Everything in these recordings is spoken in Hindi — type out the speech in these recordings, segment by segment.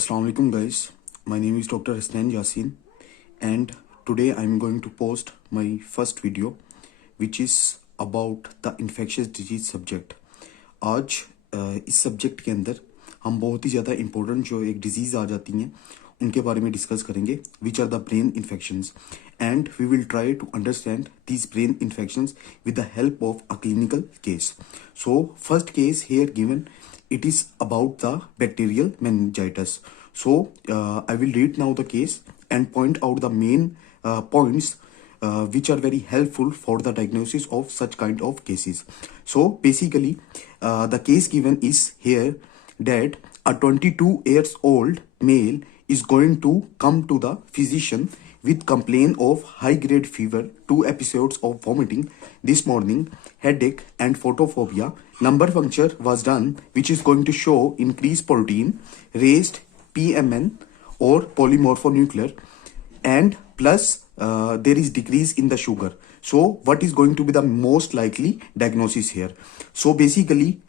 Assalamu alaikum guys. My name is Dr. Hasnain Yasin and today I'm going to post my first video which is about the infectious disease subject. आज इस सब्जेक्ट के अंदर हम बहुत ही ज़्यादा इम्पोर्टेंट जो एक डिजीज़ आ जाती हैं उनके बारे में डिस्कस करेंगे which are the brain infections and we will try to understand these brain infections with the help of a clinical case. So first case here given, it is about the bacterial meningitis. So I will read now the case and point out the main points which are very helpful for the diagnosis of such kind of cases. So basically the case given is here that a 22 years old male is going to come to the physician with complaint of high grade fever, 2 episodes of vomiting this morning, headache and photophobia. Lumbar puncture was done which is going to show increased protein, raised PMN or polymorphonuclear, and plus there is decrease in the sugar. So what is going to be the most likely diagnosis here? So basically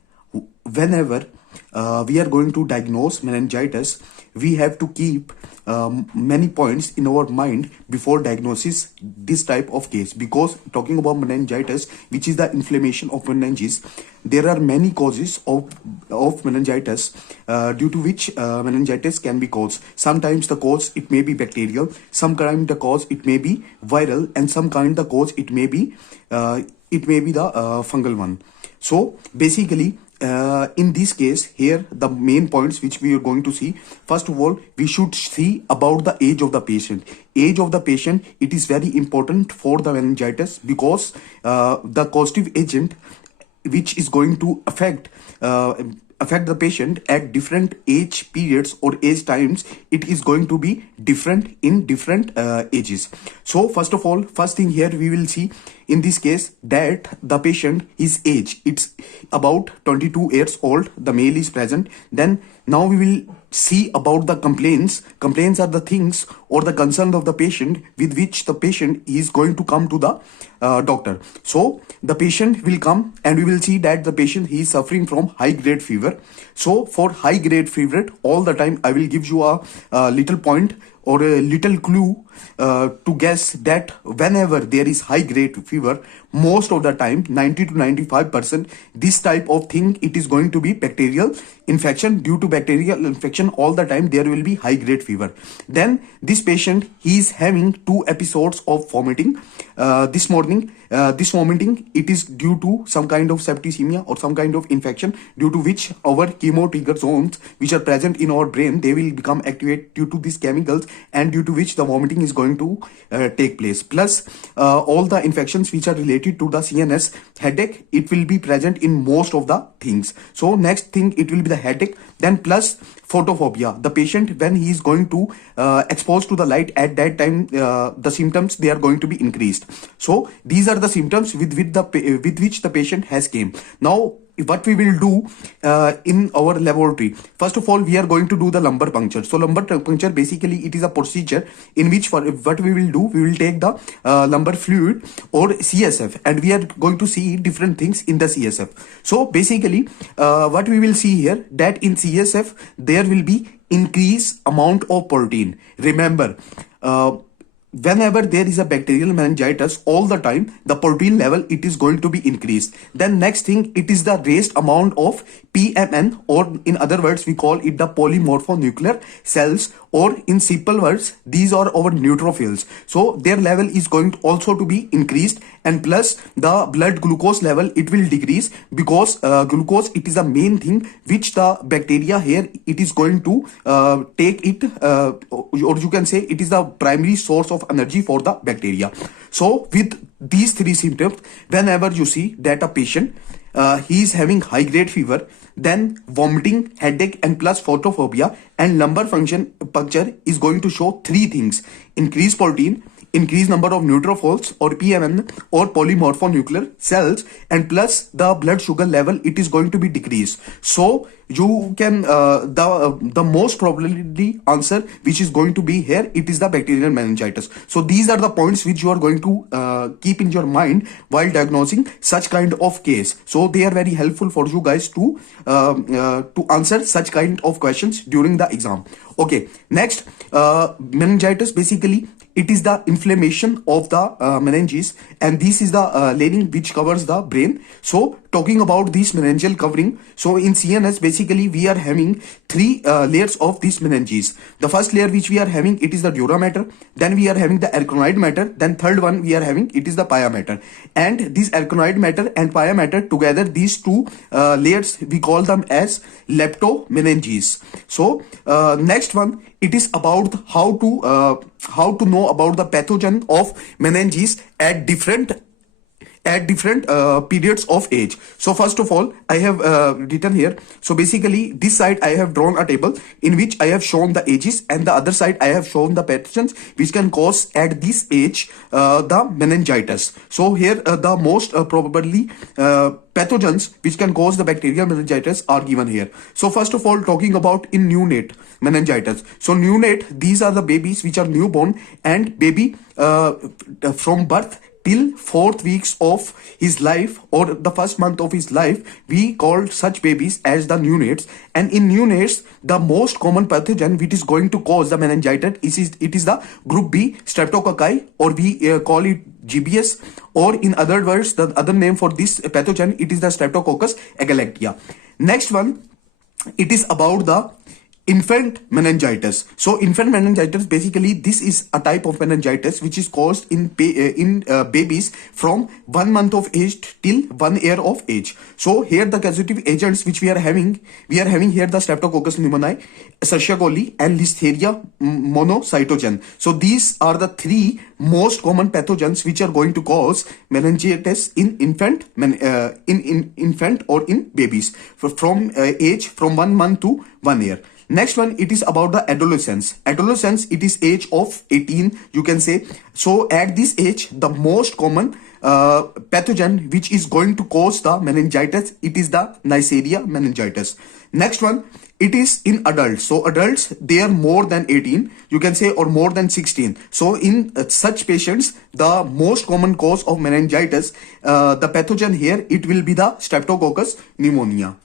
whenever we are going to diagnose meningitis, we have to keep many points in our mind before diagnosis this type of case, because talking about meningitis, which is the inflammation of meninges, there are many causes of meningitis due to which meningitis can be caused. Sometimes the cause it may be bacterial, sometimes the cause it may be viral, and some kind the cause it may be the fungal one. So basically in this case here the main points which we are going to see, first of all we should see about the age of the patient. Age of the patient, it is very important for the meningitis, because the causative agent which is going to affect the patient at different age periods or age times, it is going to be different in different ages. So first of all, first thing here we will see in this case that the patient, his age, it's about 22 years old, the male is present. Then now we will see about the complaints. Complaints are the things or the concern of the patient with which the patient is going to come to the doctor. So the patient will come and we will see that the patient, he is suffering from high grade fever. So for high grade fever, all the time I will give you a little point or a little clue to guess that whenever there is high grade fever, most of the time 90 to 95% this type of thing, it is going to be bacterial infection. Due to bacterial infection, all the time there will be high grade fever. Then this patient, he is having 2 episodes of vomiting this morning. This vomiting, it is due to some kind of septicemia or some kind of infection, due to which our chemo trigger zones which are present in our brain, they will become activated due to these chemicals, and due to which the vomiting is going to take place. Plus all the infections which are related to the CNS, headache, it will be present in most of the things. So next thing, it will be the headache. Then plus photophobia, the patient, when he is going to exposed to the light, at that time the symptoms, they are going to be increased. So these are the symptoms with which the patient has came. Now what we will do in our laboratory, first of all we are going to do the lumbar puncture. So lumbar puncture, basically it is a procedure in which for what we will do, we will take the lumbar fluid or CSF, and we are going to see different things in the CSF. So basically what we will see here, that in CSF there will be increased amount of protein. Remember, whenever there is a bacterial meningitis, all the time the protein level, it is going to be increased. Then next thing, it is the raised amount of PMN, or in other words we call it the polymorphonuclear cells, or in simple words these are our neutrophils. So their level is going to also to be increased, and plus the blood glucose level, it will decrease, because glucose, it is the main thing which the bacteria here, it is going to take it or you can say it is the primary source of energy for the bacteria. So with these 3 symptoms, whenever you see that a patient he is having high grade fever, then vomiting, headache and plus photophobia, and lumbar function puncture is going to show 3 things: increased protein, increased number of neutrophils or PMN or polymorphonuclear cells, and plus the blood sugar level, it is going to be decreased. So you can the most probably answer which is going to be here, it is the bacterial meningitis. So these are the points which you are going to keep in your mind while diagnosing such kind of case. So they are very helpful for you guys to answer such kind of questions during the exam. Okay, next, meningitis basically it is the inflammation of the meninges, and this is the lining which covers the brain. So talking about this meningeal covering, so in CNS basically we are having three layers of these meninges. The first layer which we are having, it is the dura mater, then we are having the arachnoid matter, then third one we are having, it is the pia mater. And this arachnoid matter and pia mater together, these two layers we call them as leptomeninges. So next one, it is about how to know about the pathogen of meninges at different periods of age. So first of all, I have written here. So basically this side I have drawn a table in which I have shown the ages, and the other side I have shown the pathogens which can cause at this age the meningitis. So here the most probably pathogens which can cause the bacterial meningitis are given here. So first of all, talking about in neonate meningitis. So neonate, these are the babies which are newborn, and baby from birth till 4th weeks of his life or the first month of his life, we called such babies as the neonates. And in neonates, the most common pathogen which is going to cause the meningitis it is the group B streptococci, or we call it GBS, or in other words, the other name for this pathogen, it is the Streptococcus agalactiae. Next one, it is about the infant meningitis. So infant meningitis, basically this is a type of meningitis which is caused in babies from 1 month of age till 1 year of age. So here the causative agents which we are having here the Streptococcus pneumoniae, Escherichia coli, and Listeria monocytogen. So these are the three most common pathogens which are going to cause meningitis in infant or in babies from age from 1 month to 1 year. Next one, it is about the adolescence. Adolescence, it is age of 18, you can say. So at this age, the most common pathogen which is going to cause the meningitis, it is the Neisseria meningitis. Next one, it is in adults. So adults, they are more than 18, you can say, or more than 16. So in such patients, the most common cause of meningitis, the pathogen here, it will be the Streptococcus pneumonia.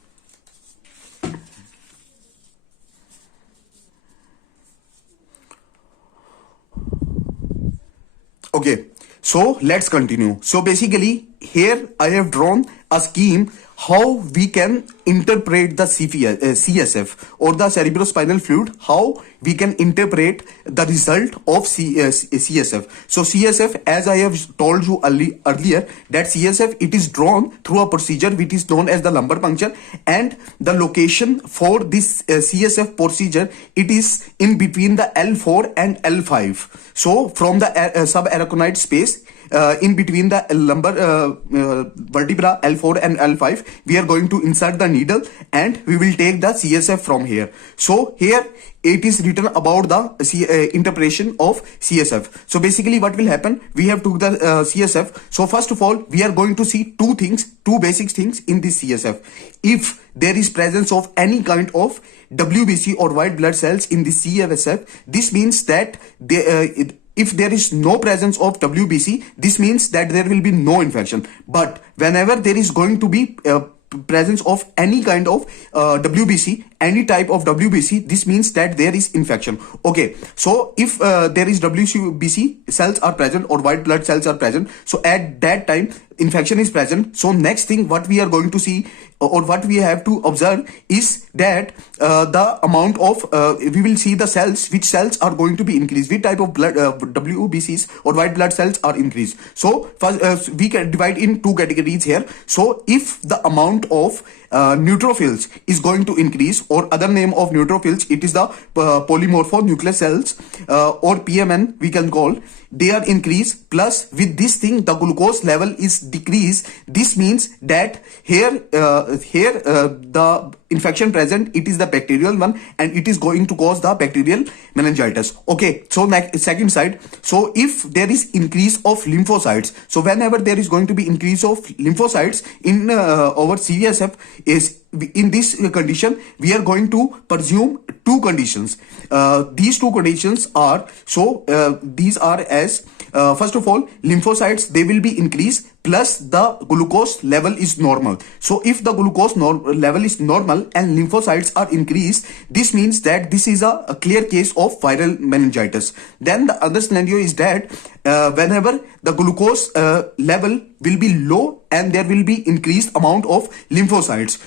Okay, so let's continue. So basically here I have drawn a scheme how we can interpret the CSF or the cerebrospinal fluid, how we can interpret the result of CSF. So CSF, as I have told you earlier, that CSF, it is drawn through a procedure which is known as the lumbar puncture, and the location for this CSF procedure, it is in between the L4 and L5. So from the subarachnoid space, in between the lumbar vertebra L4 and L5, we are going to insert the needle and we will take the CSF from here. So here it is written about the interpretation of CSF. So basically what will happen, we have took the CSF. So first of all, we are going to see two basic things in this CSF. If there is presence of any kind of WBC or white blood cells in the CSF, this means that if there is no presence of WBC, this means that there will be no infection. But whenever there is going to be presence of any kind of WBC, any type of WBC, this means that there is infection. Okay, so if there is WBC cells are present or white blood cells are present, so at that time infection is present. So next thing what we are going to see or what we have to observe is that the amount of we will see the cells, which cells are going to be increased, which type of blood WBCs or white blood cells are increased. So first we can divide in two categories here. So if the amount of neutrophils is going to increase, or other name of neutrophils, it is the polymorphonuclear cells or PMN we can call, they are increased, plus with this thing the glucose level is decreased. This means that here the infection present, it is the bacterial one, and it is going to cause the bacterial meningitis. Okay, so second side, so if there is increase of lymphocytes, so whenever there is going to be increase of lymphocytes in our CSF, is in this condition we are going to presume two conditions. These two conditions are, these are as, first of all, lymphocytes, they will be increased, plus the glucose level is normal. So if the glucose level is normal and lymphocytes are increased, this means that this is a clear case of viral meningitis. Then the other scenario is that whenever the glucose level will be low and there will be increased amount of lymphocytes,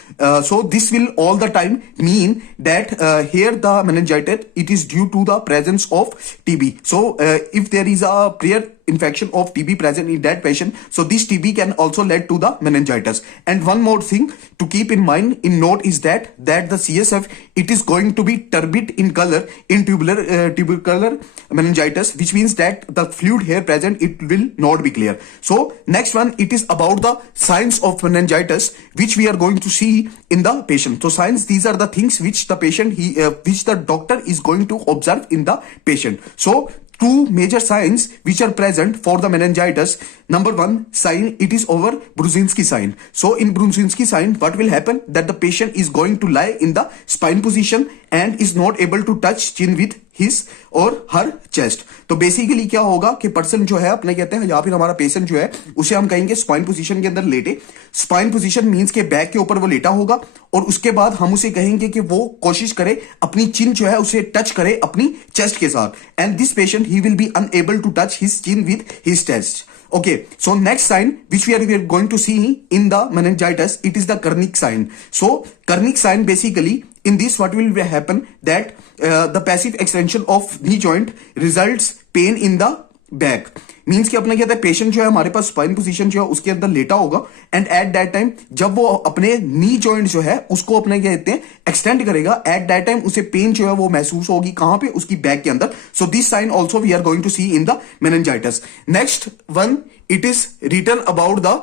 so this will all the time mean that here the meningitis, it is due to the presence of TB. So if there is a prior infection of TB present in that patient, so this TB can also lead to the meningitis. And one more thing to keep in mind, in note, is that the CSF, it is going to be turbid in color in tubercular meningitis, which means that the fluid here present, it will not be clear. So next one, it is about the signs of meningitis, which we are going to see in the patient. So signs, these are the things which the patient, which the doctor is going to observe in the patient. So two major signs which are present for the meningitis. Number one sign, it is over Brudzinski sign. So in Brudzinski sign, what will happen, that the patient is going to lie in the spine position and is not able to touch chin with his और हर चेस्ट. तो बेसिकली क्या होगा कि पर्सन जो है अपने कहते हैं, या फिर हमारा पेशेंट जो है उसे हम कहेंगे स्पाइन पोजीशन के अंदर लेटे. स्पाइन पोजीशन मींस के बैक के ऊपर वो लेटा होगा और उसके बाद हम उसे कहेंगे कि वो कोशिश करे अपनी चिन जो है उसे टच करे अपनी चेस्ट के साथ. And this patient, he will be unable to touch his chin with his chest. Okay, so next sign which we are going to see in the meningitis, it is the Kernick sign. So Kernick sign, basically in this what will happen, that the passive extension of knee joint results pain in the back. Means कि अपना क्या था, पेशेंट जो है हमारे पास स्पाइन पोजीशन जो है उसके अंदर लेटा होगा एंड एट दैट टाइम जब वो अपने नी जॉइंट जो है उसको अपने क्या कहते हैं एक्सटेंड करेगा, एट दैट टाइम उसे पेन जो है वो महसूस होगी कहां पे, उसकी बैक के अंदर. So this sign also we are going to see in the meningitis. Next one, it is written about the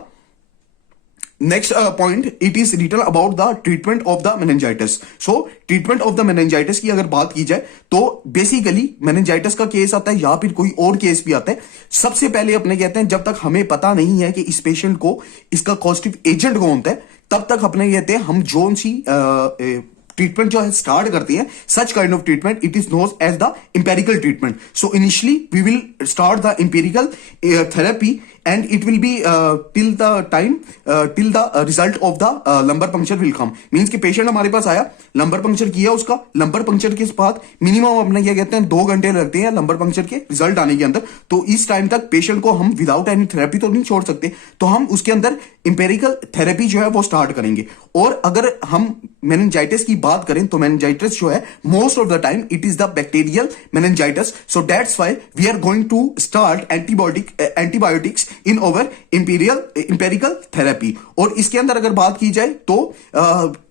next point, it is written about the treatment of the meningitis. So treatment of the meningitis की अगर बात की जाए तो बेसिकली meningitis का केस आता है या फिर कोई और केस भी आता है. सबसे पहले अपने कहते हैं जब तक हमें पता नहीं है कि इस पेशेंट को इसका कॉजेटिव एजेंट कौन है, तब तक अपने कहते हैं हम जोन सी ट्रीटमेंट जो है स्टार्ट करते हैं. Such kind of treatment, it is known as the empirical treatment. So initially we will start the empirical therapy and it will be till the time till the result of the lumbar puncture will come. Means कि पेशेंट हमारे पास आया, लंबर पंक्चर किया, उसका लंबर पंक्चर के बाद मिनिमम अपने क्या कहते हैं 2 घंटे लगते हैं लंबर पंक्चर के रिजल्ट आने के अंदर. तो इस टाइम तक पेशेंट को हम विदाउट एनी थेरेपी तो नहीं छोड़ सकते, तो हम उसके अंदर इंपेरिकल थेरेपी जो है वो स्टार्ट करेंगे. और अगर हम मेनिंजाइटिस की बात करें तो मेनिंजाइटिस जो है most of the time it is the bacterial meningitis. So that's why we are going to start antibiotics in over empirical therapy. और इसके अंदर अगर बात की जाए तो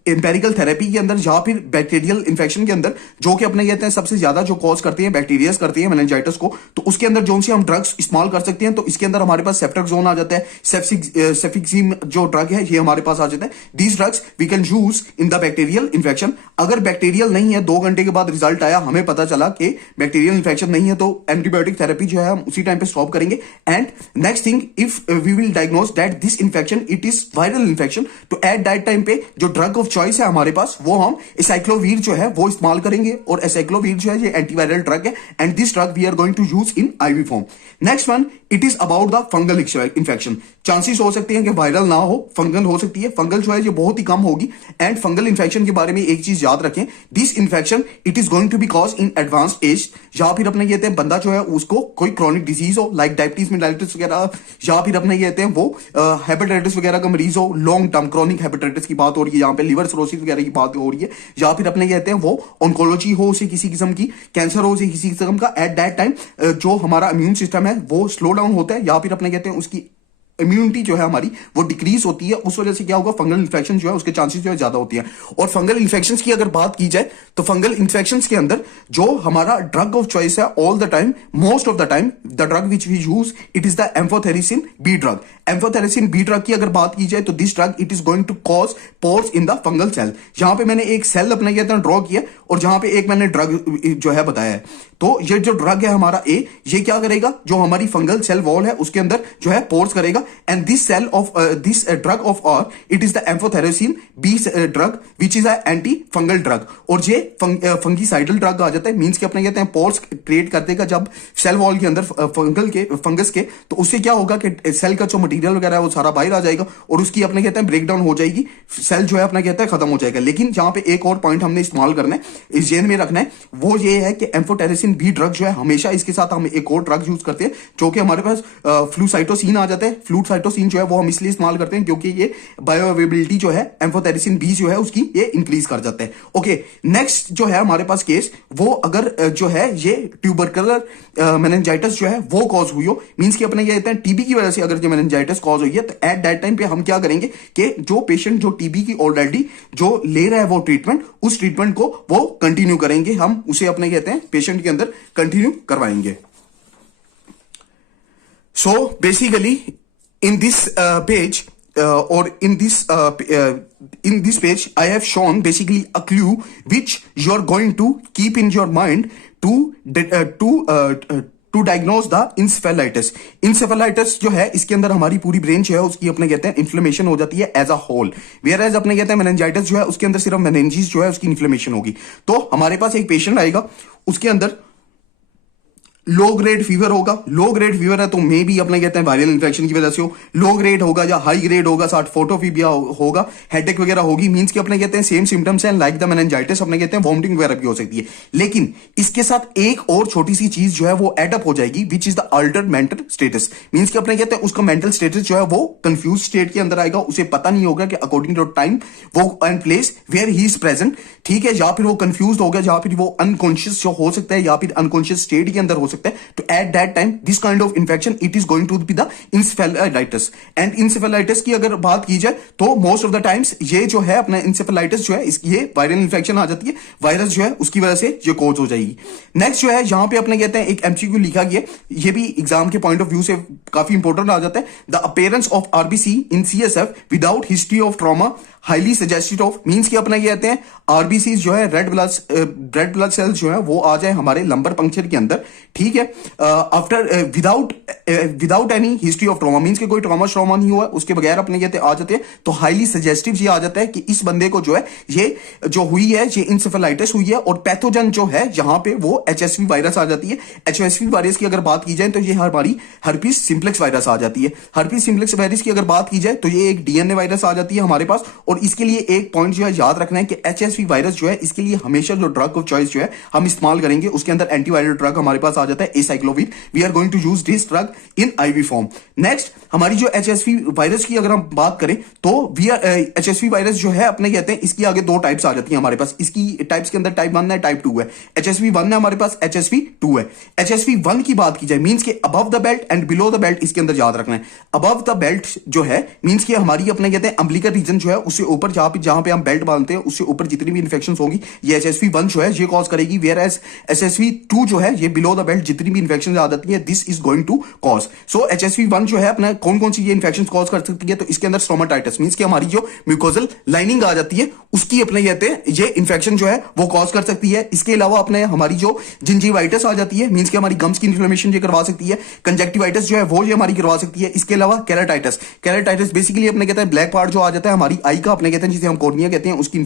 एम्पेरिकल थेरेपी के अंदर या फिर बैक्टीरियल इन्फेक्शन के अंदर जो कि अपने कहते हैं सबसे ज्यादा जो कॉज करते हैं बैक्टीरियाज करते हैं मेनिंजाइटिस को, तो उसके अंदर जो सी हम ड्रग्स इस्तेमाल कर सकते हैं. तो इसके अंदर हमारे पास सेफ्ट्रेक्सोन आ जाता है, सेफिक्सिम जो ड्रग है ये हमारे पास आ जाता है. These drugs we can use in the bacterial infection. अगर बैक्टीरियल नहीं है, 2 घंटे के बाद रिजल्ट आया, हमें पता चला कि बैक्टीरियल इन्फेक्शन नहीं है, तो एंटीबायोटिक थेरेपी जो है हम उसी टाइम पे स्टॉप करेंगे. And next thing, if we will diagnose that this infection it is viral infection, तो एट दैट टाइम पे जो ड्रग ऑफ चॉइस है हमारे पास, वो हम एसाइक्लोवीर जो है वो इस्तेमाल करेंगे. और एसाइक्लोवीर जो है ये एंटीवायरल ड्रग है and this drug we are going to use in IV form. Next one, it is about the fungal infection. Chances हो सकते हैं कि वायरल ना हो, फंगल हो सकती है. फंगल जो है ये बहुत ही कम होगी. एंड फंगल इन्फेक्शन के बारे में एक चीज याद रखें, this infection it is going to be cause in advance age, या फिर अपने कहते हैं बंदा जो है उसको कोई क्रॉनिक डिजीज हो लाइक डायबिटीज मेलिटस वगैरह, या फिर अपने कहते हैं वो हेपेटाइटिस वगैरह का मरीज हो, लॉन्ग टर्म क्रॉनिक हेपेटाइटिस की बात हो रही है, यहाँ पे लिवर सिरोसिस वगैरह की बात हो रही है, या फिर अपने कहते हैं वो ऑन्कोलॉजी हो उसे किसी किस्म की, कैंसर हो उसे किसी किस्म का. एट दैट टाइम जो हमारा इम्यून सिस्टम है वो स्लो डाउन होता है, या फिर अपने कहते हैं उसकी इम्यूनिटी जो है हमारी वो डिक्रीज होती है. उस वजह से क्या होगा, फंगल इन्फेक्शन जो है उसके चांसेस जो है ज्यादा होती है. और फंगल इन्फेक्शंस की अगर बात की जाए तो फंगल इन्फेक्शंस के अंदर जो हमारा ड्रग ऑफ चॉइस है all the time, most of the time the drug which we use it is the amphotericin B drug. Amphotericin B drug की अगर बात की जाए तो this drug it is going to cause pores in the fungal cell. जहां पे मैंने एक सेल अपने कहते हैं ड्रॉ किया और जहां पे एक मैंने ड्रग जो है बताया है, तो ये जो ड्रग है हमारा ए, ये क्या करेगा, जो हमारी फंगल सेल वॉल है उसके अंदर जो है पोर्स करेगा and this cell of this drug of are it is the amphotericin B drug which is a anti fungal drug, और ये फंगीसाइडल ड्रग आ जाता है, मींस कि अपने कहते हैं पोर्स क्रिएट कर देगा जब सेल वॉल के अंदर फंगस के, तो उससे क्या होगा कि सेल का जो मटेरियल वगैरह है वो सारा बाहर आ जाएगा और उसकी अपने कहते हैं ब्रेक डाउन हो जाएगी, सेल जो है अपना कहता है खत्म हो जाएगा। लेकिन जहां पे एक और पॉइंट हमने इस्तेमाल करना है, इस जेन में रखना है, वो ये है कि एम्फोटेरेसिन बी ड्रग जो है हमेशा इसके साथ हम एक और ड्रग यूज करते हैं जो कि हमारे पास फ्लूसाइटोसिन आ जाता है। फ्लूसाइटोसिन जो है वो हम इसलिए इस्तेमाल करते हैं क्योंकि ये बायोअवेबिलिटी जो है एम्फोटेरेसिन बी जो है उसकी ये इंक्रीज कर जाता है। ओके, नेक्स्ट जो है हमारे पास केस, वो अगर जो है ये ट्यूबरकुलर मेनिंजाइटिस जो है वो कॉज हुई हो, मींस कि अपने ये कहते हैं टीबी की वजह से अगर जो मेनिंजाइटिस कॉज हुई है, तो एट दैट टाइम पे हम क्या करेंगे कि जो पेशेंट जो टीबी की ऑलरेडी जो ले रहा है वो ट्रीटमेंट, उस ट्रीटमेंट को वो कंटिन्यू करेंगे, हम उसे अपने कहते हैं पेशेंट के अंदर कंटिन्यू करवाएंगे। So basically in this page or in this page I have shown basically a clue which you are going to keep in your mind to diagnose the encephalitis. Encephalitis जो है इसके अंदर हमारी पूरी ब्रेन जो है उसकी अपने कहते हैं इन्फ्लेमेशन हो जाती है as a whole, where as अपने कहते हैं मेनिंजाइटिस जो है उसके अंदर सिर्फ मेनिंजिस जो है उसकी इन्फ्लेमेशन होगी। तो हमारे पास एक पेशेंट आएगा, उसके अंदर लो ग्रेड फीवर होगा, लो ग्रेड फीवर है तो मे भी अपने कहते हैं वायरल इंफेक्शन की वजह से हो, लो ग्रेड होगा या हाई ग्रेड होगा, साथ फोटोफीबिया होगा, हेडेक वगैरह होगी, मींस कि अपने कहते हैं सेम सिम्टम्स हैं लाइक द मेनिंजाइटिस, अपने कहते हैं वॉमिटिंग वगैरह भी हो सकती है। लेकिन इसके साथ एक और छोटी सी चीज जो है वो एडअप हो जाएगी which is the Altered mental status, means कि अपने कहते हैं उसका मेंटल स्टेटस जो है वो कंफ्यूज स्टेट के अंदर आएगा, उसे पता नहीं होगा कि अकॉर्डिंग टू टाइम वो and place where he is present, ठीक है, या फिर वो कंफ्यूज हो गया, या फिर वो अनकॉन्शियस जो हो सकता है या फिर अनकॉन्शियस स्टेट के अंदर हो सकता है। तो eight that time this kind of infection it is going to be the encephalitis, and encephalitis की अगर बात की जाए तो most of the times ये जो है अपना encephalitis जो है ये वायरल इंफेक्शन आ जाती है, वायरस जो है उसकी वजह से ये कॉज हो जाएगी। नेक्स्ट जो है यहां पे अपने कहते हैं एक एमसीक्यू लिखा गया, ये भी एग्जाम के पॉइंट ऑफ व्यू से काफी इंपॉर्टेंट आ जाता है। The appearance of RBC in CSF without history of trauma highly suggested of, means कि अपना कहते हैं आरबीसी जो है रेड ब्लड सेल्स जो है वो आ जाए हमारे लंबर पंक्चर के अंदर, ठीक है, after without any history of trauma, means कि कोई ट्रॉमा नहीं हुआ, उसके बगैर अपने कहते आ जाते हैं, तो हाईली सजेस्टिव ये आ जाता है कि इस बंदे को जो है ये जो हुई है ये इंसेफेलाइटिस हुई है, और पैथोजन जो है यहां पे वो एचएसवी वायरस आ जाती है। एचएसवी वायरस की अगर बात की जाए तो ये हमारी हर्पीस सिम्प्लेक्स वायरस आ जाती है। हर्पीस सिम्प्लेक्स वायरस की अगर बात की जाए तो ये एक डीएनए वायरस आ जाती है हमारे पास, और इसके लिए एक पॉइंट जो है याद रखना है कि एचएसवी वायरस जो है इसके लिए हमेशा जो ड्रग ऑफ चॉइस जो है हम इस्तेमाल करेंगे उसके अंदर एंटीवायरल ड्रग हमारे पास आ जाता है acyclovir. We are going to use this drug in IV form. Next हमारी जो एचएसवी वायरस की अगर हम बात करें तो एचएसवी वायरस जो है अपने कहते हैं इसकी आगे दो टाइप्स आ जाती है हमारे पास, इसकी टाइप्स के अंदर टाइप 1 है टाइप 2 है। एचएसवी 1 है हमारे पास, एचएसवी 2 है। एचएसवी 1 की बात की जाए मींस के above the belt and below the belt, इसके अंदर याद रखना है अबव द बेल्ट जो है मींस के हमारी अपने कहते हैं अम्बिलिकल रीजन जो है उससे ऊपर जहां पे हम बेल्ट बांधते हैं उससे ऊपर जितनी भी इंफेक्शन होगी ये एचएसवी 1 जो है ये कॉज करेगी, वेयर एज एचएसवी 2 जो है ये बिलो द बेल्ट जितनी भी इंफेक्शन आ जाती है this is going to cause. So HSV 1 जो है अपना कौन कौन सी ये इंफेक्शन कॉज कर सकती है, तो इसके अंदर स्टोमाटाइटिस मींस कि हमारी जो म्यूकोजल लाइनिंग आ जाती है उसकी अपने कहते हैं ये इंफेक्शन जो है वो कॉज कर सकती है। इसके अलावा अपने हमारी जो जिंजीवाइटिस आ जाती है मींस कि हमारी गम्स की इन्फ्लेमेशन ये करवा सकती है। कंजक्टिवाइटिस जो है वो ये हमारी करवा सकती है। इसके अलावा केराटाइटिस बेसिकली अपने कहते हैं ब्लैक पार्ट जो आ जाता है हमारी आई का, अपने कहते हैं जिसे हम कॉर्निया कहते हैं, उसकी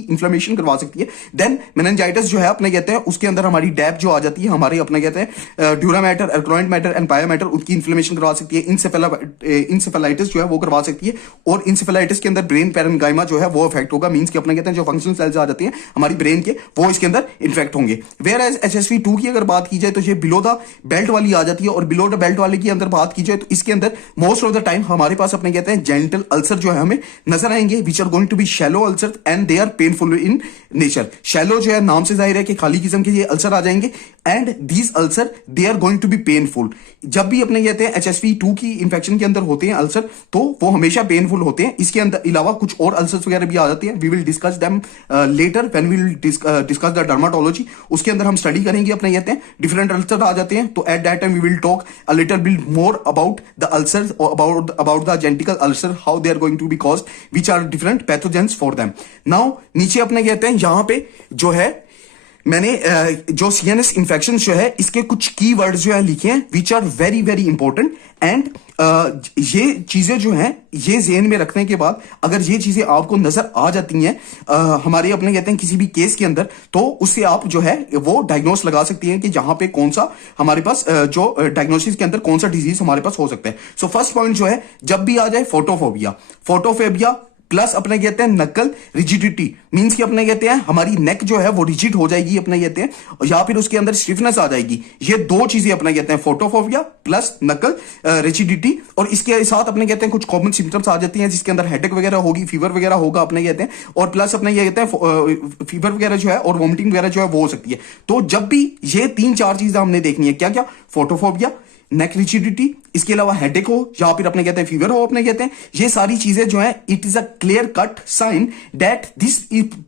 इन्फ्लेमेशन करवा सकती है। देन मेनिंजाइटिस जो है अपने कहते हैं उसके अंदर हमारी डैप जो आ जाती है हमारे अपने कहते हैं ड्यूरा मैटर, एल्क्रोइड मैटर एंड पाया मैटर, उसकी इन्फ्लेमेशन करवा सकती है। इंसेफेलाइटिस जो है वो करवा सकती है, और इंसेफेलाइटिस के अंदर ब्रेन पैरेन्काइमा जो है वो इफेक्ट होगा, मींस कि अपने कहते हैं जो फंक्शनल सेल्स आ जाती हैं हमारी ब्रेन के वो इसके अंदर इन्फेक्ट होंगे। वेयर एज एचएसवी 2 की अगर बात की जाए तो ये बिलो द बेल्ट वाली आ जाती है, और बिलो द बेल्ट वाले की अंदर बात की जाए तो इसके अंदर मोस्ट ऑफ द टाइम हमारे पास अपने कहते हैं जेनिटल अल्सर जो है हमें नजर आएंगे which are going to be shallow ulcer and they are painful in nature. Shallow जो है नाम से जाहिर है कि खाली किस्म के ये अल्सर आ जाएंगे, and these ulcer they are going to be painful. जब भी अपने कहते हैं एचएसवी 2 की इंफेक्शन के अंदर होते हैं अल्सर तो वो हमेशा पेनफुल होते हैं। इसके अंदर अलावा कुछ और अल्सर्स वगैरह भी आ जाते हैं, we will discuss them later when we will discuss the dermatology, उसके अंदर हम स्टडी करेंगे अपने कहते हैं डिफरेंट अल्सर आ जाते हैं, तो at that time we will talk a little bit more about the ulcers, about the genetical ulcer, how they are going to be caused, which are different pathogens for them. Now नीचे अपने कहते हैं यहां पे जो है मैंने जो सीएनएस इन्फेक्शन जो है इसके कुछ की वर्ड जो है लिखे हैं which are very very important and ये चीजें जो हैं ये ज़हन में रखने के बाद अगर ये चीजें आपको नजर आ जाती हैं हमारे अपने कहते हैं किसी भी केस के अंदर, तो उससे आप जो है वो डायग्नोस लगा सकती हैं कि जहां पे कौन सा हमारे पास जो डायग्नोसिस के अंदर कौन सा डिजीज हमारे पास हो सकता है। सो फर्स्ट पॉइंट जो है, जब भी आ जाए फोटोफोबिया, फोटोफोबिया प्लस अपने कहते हैं नकल रिजिडिटी, मींस कि अपने कहते हैं हमारी नेक जो है वो रिजिड हो जाएगी अपने कहते हैं, या फिर उसके अंदर स्टिफनेस आ जाएगी। ये दो चीजें अपने कहते हैं फोटोफोबिया प्लस नकल रिजिडिटी। और इसके साथ अपने कहते हैं कुछ कॉमन सिम्टम्स आ जाती हैं जिसके अंदर हेडेक वगैरह होगी, फीवर वगैरह होगा अपने कहते हैं, और प्लस अपने ये कहते हैं फीवर वगैरह जो है और वॉमिटिंग वगैरह जो है वो हो सकती है। तो जब भी ये 3-4 चीजें हमने देखनी है, क्या क्या, फोटोफोबिया, नेक रिजिडिटी, इसके अलावा हेडेक हो या फिर अपने कहते हैं फीवर हो अपने कहते हैं, ये सारी चीजें जो है it is a clear cut sign that this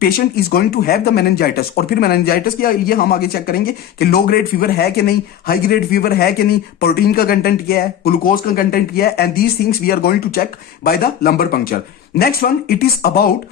patient is going to have the meningitis. और फिर मेनिंजाइटिस के लिए हम आगे चेक करेंगे कि लो ग्रेड फीवर है कि नहीं, हाई ग्रेड फीवर है कि नहीं, प्रोटीन का कंटेंट क्या है, ग्लूकोज का कंटेंट क्या है, and these things we are going to check by the lumbar puncture. Next one, it is about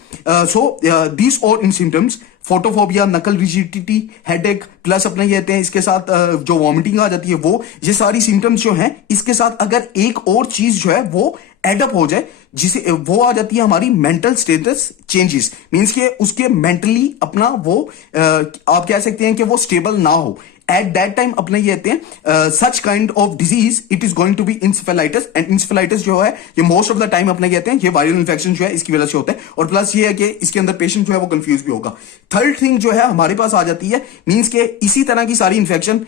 these और इन symptoms, photophobia, nuchal rigidity, headache, plus अपने कहते हैं इसके साथ जो वॉमिटिंग आ जाती है वो, ये सारी सिम्टम्स जो हैं इसके साथ अगर एक और चीज जो है वो एडअप हो जाए, जिसे वो आ जाती है हमारी मेंटल स्टेटस चेंजेस, मींस के उसके मेंटली अपना वो आप कह सकते हैं कि वो स्टेबल ना हो। एट दैट टाइम अपने ये कहते हैं such kind of disease it is going to be encephalitis. And encephalitis जो है ये मोस्ट ऑफ द टाइम अपने कहते हैं ये वायरल इन्फेक्शन जो है इसकी वजह से होता है। और प्लस ये है कि इसके अंदर पेशेंट जो है वो कंफ्यूज भी होगा। थर्ड थिंग जो है हमारे पास आ जाती है, मींस के इसी तरह की सारी इन्फेक्शन,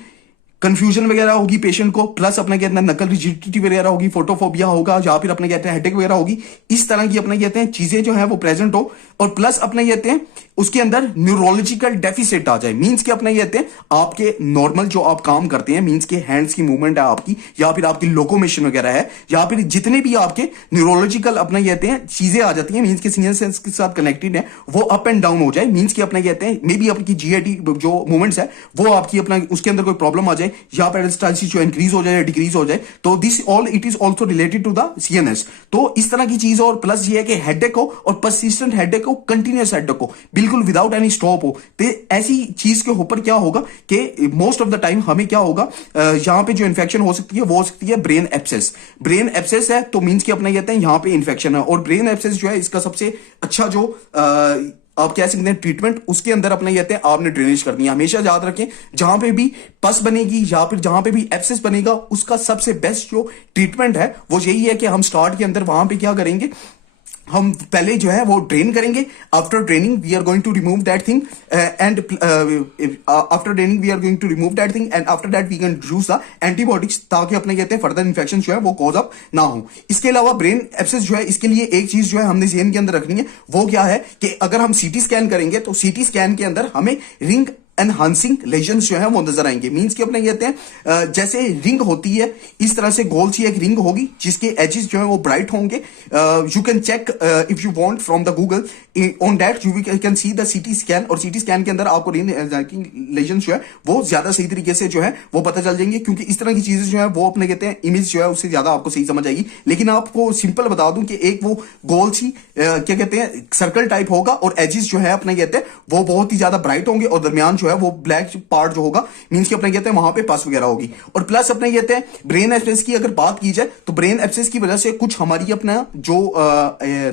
कंफ्यूजन वगैरह होगी पेशेंट को, प्लस अपने कहते हैं नकल रिजिडिटी वगैरह होगी, फोटोफोबिया होगा, या फिर अपने कहते हैं हेडेक वगैरह होगी, इस तरह की अपने कहते हैं चीजें जो है वो प्रेजेंट हो। और प्लस अपने कहते हैं उसके अंदर न्यूरोलॉजिकल डेफिसिट आ जाए, मींस के अपने कहते हैं आपके नॉर्मल जो आप काम करते हैं, मींस के हैंड्स की मूवमेंट है आपकी, या फिर आपकी लोकोमोशन वगैरह है, या फिर जितने भी आपके न्यूरोलॉजिकल अपने कहते हैं चीजें आ जाती हैं, मींस के सिग्नल सेंस के साथ कनेक्टेड है, वो अप एंड डाउन हो जाए, मींस के अपने कहते हैं मे बी आपकी जीआईटी जो मूवमेंट्स है वो आपकी अपना उसके अंदर कोई प्रॉब्लम आ जाए, या पेरिस्टाल्सिस जो इंक्रीज हो जाए या डिक्रीज हो जाए, तो this all it is also related to the CNS. तो इस तरह की चीज, और प्लस ये है कि हेडेक हो और परसिस्टेंट हेडेक हो, कंटिन्यूअस हेडेक हो, बिल्कुल विदाउट एनी स्टॉप हो, तो ऐसी चीज के ऊपर क्या होगा कि मोस्ट ऑफ द टाइम हमें क्या होगा, यहां पे जो इन्फेक्शन हो सकती है वो हो सकती है ब्रेन एब्सेस। ब्रेन एब्सेस है तो मींस कि अपने कहते हैं यहां पे इन्फेक्शन है, और ब्रेन एब्सेस जो है इसका सबसे अच्छा जो आप कह सकते हैं ट्रीटमेंट, उसके अंदर अपने कहते हैं आपने ड्रेनेज करनी है। हमेशा याद रखें जहां पे भी पस बनेगी या फिर जहां पे भी एब्सेस बनेगा, उसका सबसे बेस्ट जो ट्रीटमेंट है वो यही है कि हम स्टार्ट के अंदर वहां पे क्या करेंगे, हम पहले जो है वो ड्रेन करेंगे। After draining we are going to remove that thing and after draining we are going to remove that thing and after that we can use the antibiotics, ताकि अपने कहते हैं फर्दर इन्फेक्शन जो है वो कॉज अप ना हो। इसके अलावा ब्रेन एब्सेस जो है इसके लिए एक चीज जो है हमने ज़हन के अंदर रखनी है, वो क्या है कि अगर हम सीटी स्कैन करेंगे तो सीटी स्कैन के अंदर हमें रिंग एनहांसिंग लेजन्स जो है वो नजर आएंगे, मींस कि अपने कहते हैं जैसे रिंग होती है इस तरह से गोल सी एक रिंग होगी जिसके एजेस जो है वो ब्राइट होंगे। You can check if you want from the Google on that you can see the CT scan, और सीटी स्कैन के अंदर आपको रिंग एनहांसिंग लेजन्स जो है वो ज्यादा सही तरीके से जो है वो पता चल जाएंगे, क्योंकि इस तरह की चीजें जो है वो अपने कहते हैं इमेज जो है उससे ज्यादा आपको सही समझ आएगी। लेकिन आपको सिंपल बता दूं कि एक वो गोल सी क्या कहते हैं सर्कल टाइप होगा, और एजेस जो है अपने कहते हैं वो बहुत ही ज्यादा ब्राइट होंगे, और दरमियान जो है वो ब्लैक पार्ट जो होगा मींस कि अपने कहते हैं वहां पे पस वगैरह होगी। और प्लस अपने कहते हैं ब्रेन एब्सेस की अगर बात की जाए तो ब्रेन एब्सेस की वजह से कुछ हमारी अपना जो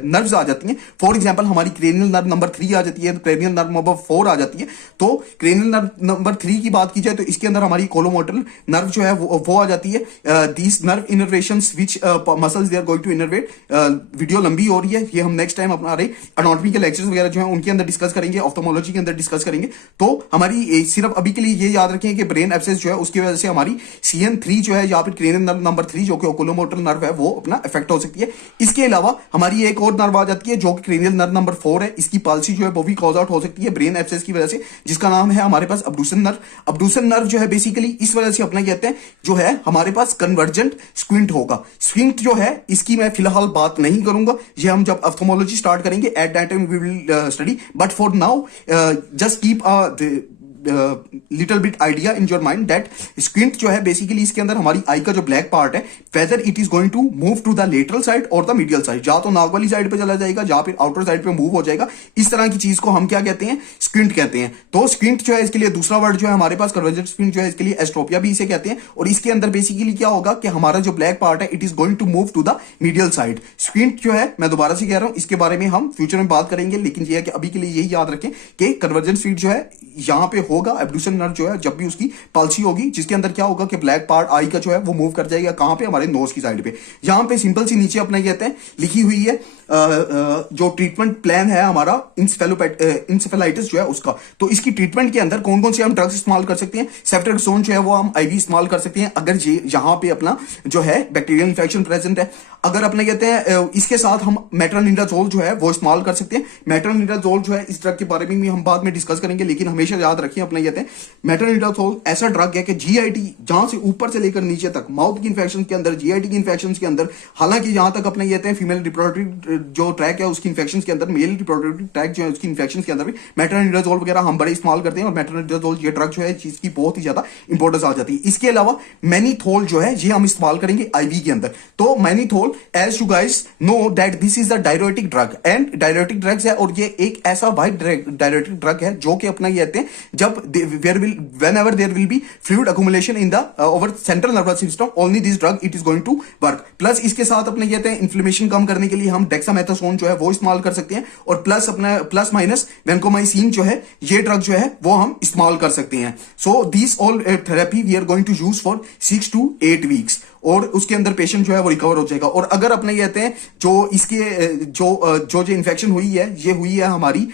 नर्व्स आ जाती हैं, फॉर एग्जांपल हमारी क्रेनियल नर्व नंबर 3 आ जाती है, क्रेनियल नर्व नंबर 4 आ जाती है। तो क्रेनियल नर्व नंबर 3 की बात की जाए तो इसके अंदर हमारी कोलोमोटल नर्व जो है वो आ जाती है। These nerve innervations which muscles they are going to innervate, video लंबी हो रही है, ये हम नेक्स्ट टाइम अपना रहे एनाटॉमी के लेक्चर्स वगैरह जो है उनके अंदर डिस्कस करेंगे, ऑप्थेल्मोलॉजी के अंदर डिस्कस करेंगे। तो हमारी सिर्फ अभी के लिए ये याद रखें कि ब्रेन एब्सेस जो है उसकी वजह से हमारी CN3 जो है या फिर क्रेनियल नर्व नंबर 3 जो कि ओकुलोमोटर नर्व है वो अपना इफेक्ट हो सकती है। इसके अलावा हमारी एक और नर्व आ जाती है जो कि क्रेनियल नर्व नंबर 4 है, इसकी पाल्सी जो है वो भी कॉज आउट हो सकती है ब्रेन एब्सेस की वजह से, जिसका नाम है हमारे पास अब्डूसन नर्व। अब्डूसन नर्व जो है बेसिकली इस वजह से अपना कहते हैं जो है हमारे पास कन्वर्जेंट स्क्विंट होगा। स्क्विंट जो है इसकी मैं फिलहाल बात नहीं करूंगा, ये हम जब ऑप्थेल्मोलॉजी स्टार्ट करेंगे at that time we will study, but for now just keep little bit idea in your mind that squint जो है बेसिकली इसके अंदर हमारी आई का जो ब्लैक पार्ट है whether it is going to move to the lateral side और द मीडियल साइड, या तो नाक वाली साइड पे चला जाएगा या फिर आउटर साइड पे मूव हो जाएगा। इस तरह की चीज को हम क्या कहते हैं, स्क्विंट कहते हैं। तो स्क्विंट जो है इसके लिए दूसरा वर्ड जो है हमारे पास कन्वर्जेंट स्क्विंट जो है इसके लिए एस्ट्रोपिया भी इसे कहते हैं। और इसके अंदर बेसिकली क्या होगा कि हमारा जो ब्लैक पार्ट है it is going to move to the medial side. Squint जो है मैं दोबारा से कह रहा हूं, इसके बारे में हम फ्यूचर में बात करेंगे, लेकिन ये है कि अभी के लिए यही याद रखें कि कन्वर्जेंट स्क्विंट जो है यहां पे होगा एब्ड्यूसन नर्व जो है जब भी उसकी पाल्सी होगी, जिसके अंदर क्या होगा कि ब्लैक पार्ट आई का जो है वो मूव कर जाएगा कहां पे, हमारे नोज की साइड पे। यहां पे सिंपल सी नीचे अपना कहते हैं लिखी हुई है जो ट्रीटमेंट प्लान है हमारा इंसेफेलाइटिस जो है उसका। तो इसकी ट्रीटमेंट के अंदर कौन कौन से हम ड्रग्स इस्तेमाल कर सकते हैं, सेफ्ट्रेक्सोन जो है वो हम आईवी इस्तेमाल कर सकते हैं अगर यहां पे अपना जो है बैक्टीरियल इंफेक्शन प्रेजेंट है। अगर अपने कहते हैं इसके साथ हम मेट्रोनिडाजोल जो है वो इस्तेमाल कर सकते हैं। मेट्रोनिडाजोल जो है इस ड्रग के बारे में भी हम बाद में डिस्कस करेंगे, लेकिन हमेशा याद रखिए अपने कहते हैं मेट्रोनिडाजोल ऐसा ड्रग है कि जीआईटी जहां से ऊपर से लेकर नीचे तक माउथ की इंफेक्शन के अंदर, जीआईटी की इंफेक्शन के अंदर, हालांकि जहां तक अपने कहते हैं फीमेल रिप्रोडक्टिव जो ट्रैक है उसकी इंफेक्शन के अंदर, मेल रिप्रोडक्टिव ट्रैक जो है उसकी इंफेक्शन के अंदर भी मेट्रोनिडाजोल वगैरह हम बड़े इस्तेमाल करते हैं। और मेट्रोनिडाजोल ये ड्रग जो है चीज की बहुत ही ज्यादा इंपॉर्टेंस आ जाती है। इसके अलावा मैनीथोल जो है ये हम इस्तेमाल करेंगे आईवी के अंदर। तो mannitol as you guys know that this is the diuretic drug and diuretic drugs है, और ये एक ऐसा वाइड डायरेटिक ड्रग है जो कि अपना कहते हैं जब whenever there will be fluid accumulation in the over central nervous system, only this drug it is going to work। Plus इसके साथ अपने कहते हैं इन्फ्लेमेशन कम करने के लिए हम डेक्सामेथासोन जो है वो इस्तेमाल कर सकते हैं, और प्लस अपना प्लस माइनस वेंकोमाइसिन जो है ये ड्रग जो है वो हम इस्तेमाल कर सकते हैं। So this all therapy we are going to use for 6 to 8 weeks, और उसके अंदर पेशेंट जो है वो रिकवर हो जाएगा। और अगर अपने कहते हैं जो इसके जो इन्फेक्शन हुई है ये हुई है हमारी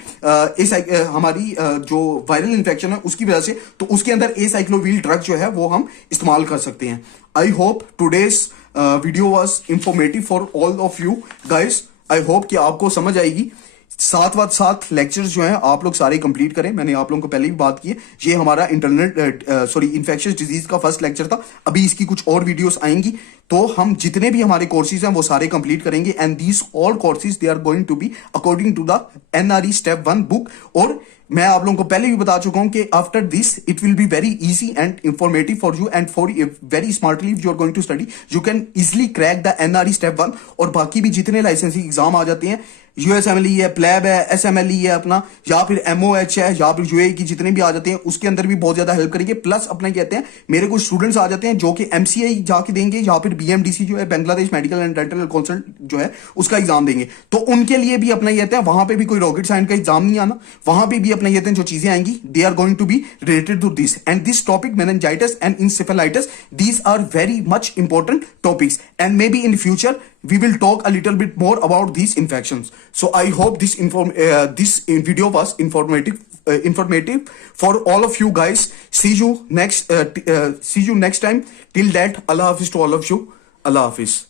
हमारी जो वायरल इन्फेक्शन है उसकी वजह से, तो उसके अंदर एसाइक्लोविल ड्रग जो है वो हम इस्तेमाल कर सकते हैं। I hope today's video was informative for all of you guys. I hope कि आपको समझ आएगी। साथ लेक्चर्स जो हैं आप लोग सारे कंप्लीट करें। मैंने आप लोगों को पहले भी बात की है, ये हमारा इन्फेक्शियस डिजीज का फर्स्ट लेक्चर था। अभी इसकी कुछ और वीडियोस आएंगी, तो हम जितने भी हमारे कोर्सेज हैं वो सारे कंप्लीट करेंगे। And these all courses they are going to be according to the NRE step 1 book. और मैं आप लोगों को पहले भी बता चुका हूं कि after this it will be very easy and informative for you, and for very smartly if you are going to study you can easily crack the NRE step 1। और बाकी भी जितने लाइसेंसिंग एग्जाम आ जाते हैं, यूएसएमएलई है, प्लैब है, एसएमएलई है अपना, या फिर एमओएच है, या फिर यूए की जितने भी आ जाते हैं उसके अंदर भी बहुत ज्यादा हेल्प करेंगे। प्लस अपना कहते हैं मेरे कुछ स्टूडेंट्स आ जाते हैं जो कि एमसीआई जाके देंगे, या फिर बीएमडीसी जो है Bangladesh medical and dental council जो है उसका एग्जाम देंगे। तो उनके लिए भी अपना कहते हैं वहां पे भी कोई रॉकेट साइंस का एग्जाम नहीं आना, वहां पे भी अपना कहते हैं जो चीजें आएंगी they are going to be related to this and this topic meningitis and encephalitis. These are very much important topics and may be in future we will talk a little bit more about these infections. So I hope this video was informative for all of you guys. See you next time. Till that, Allah Hafiz to all of you. Allah Hafiz.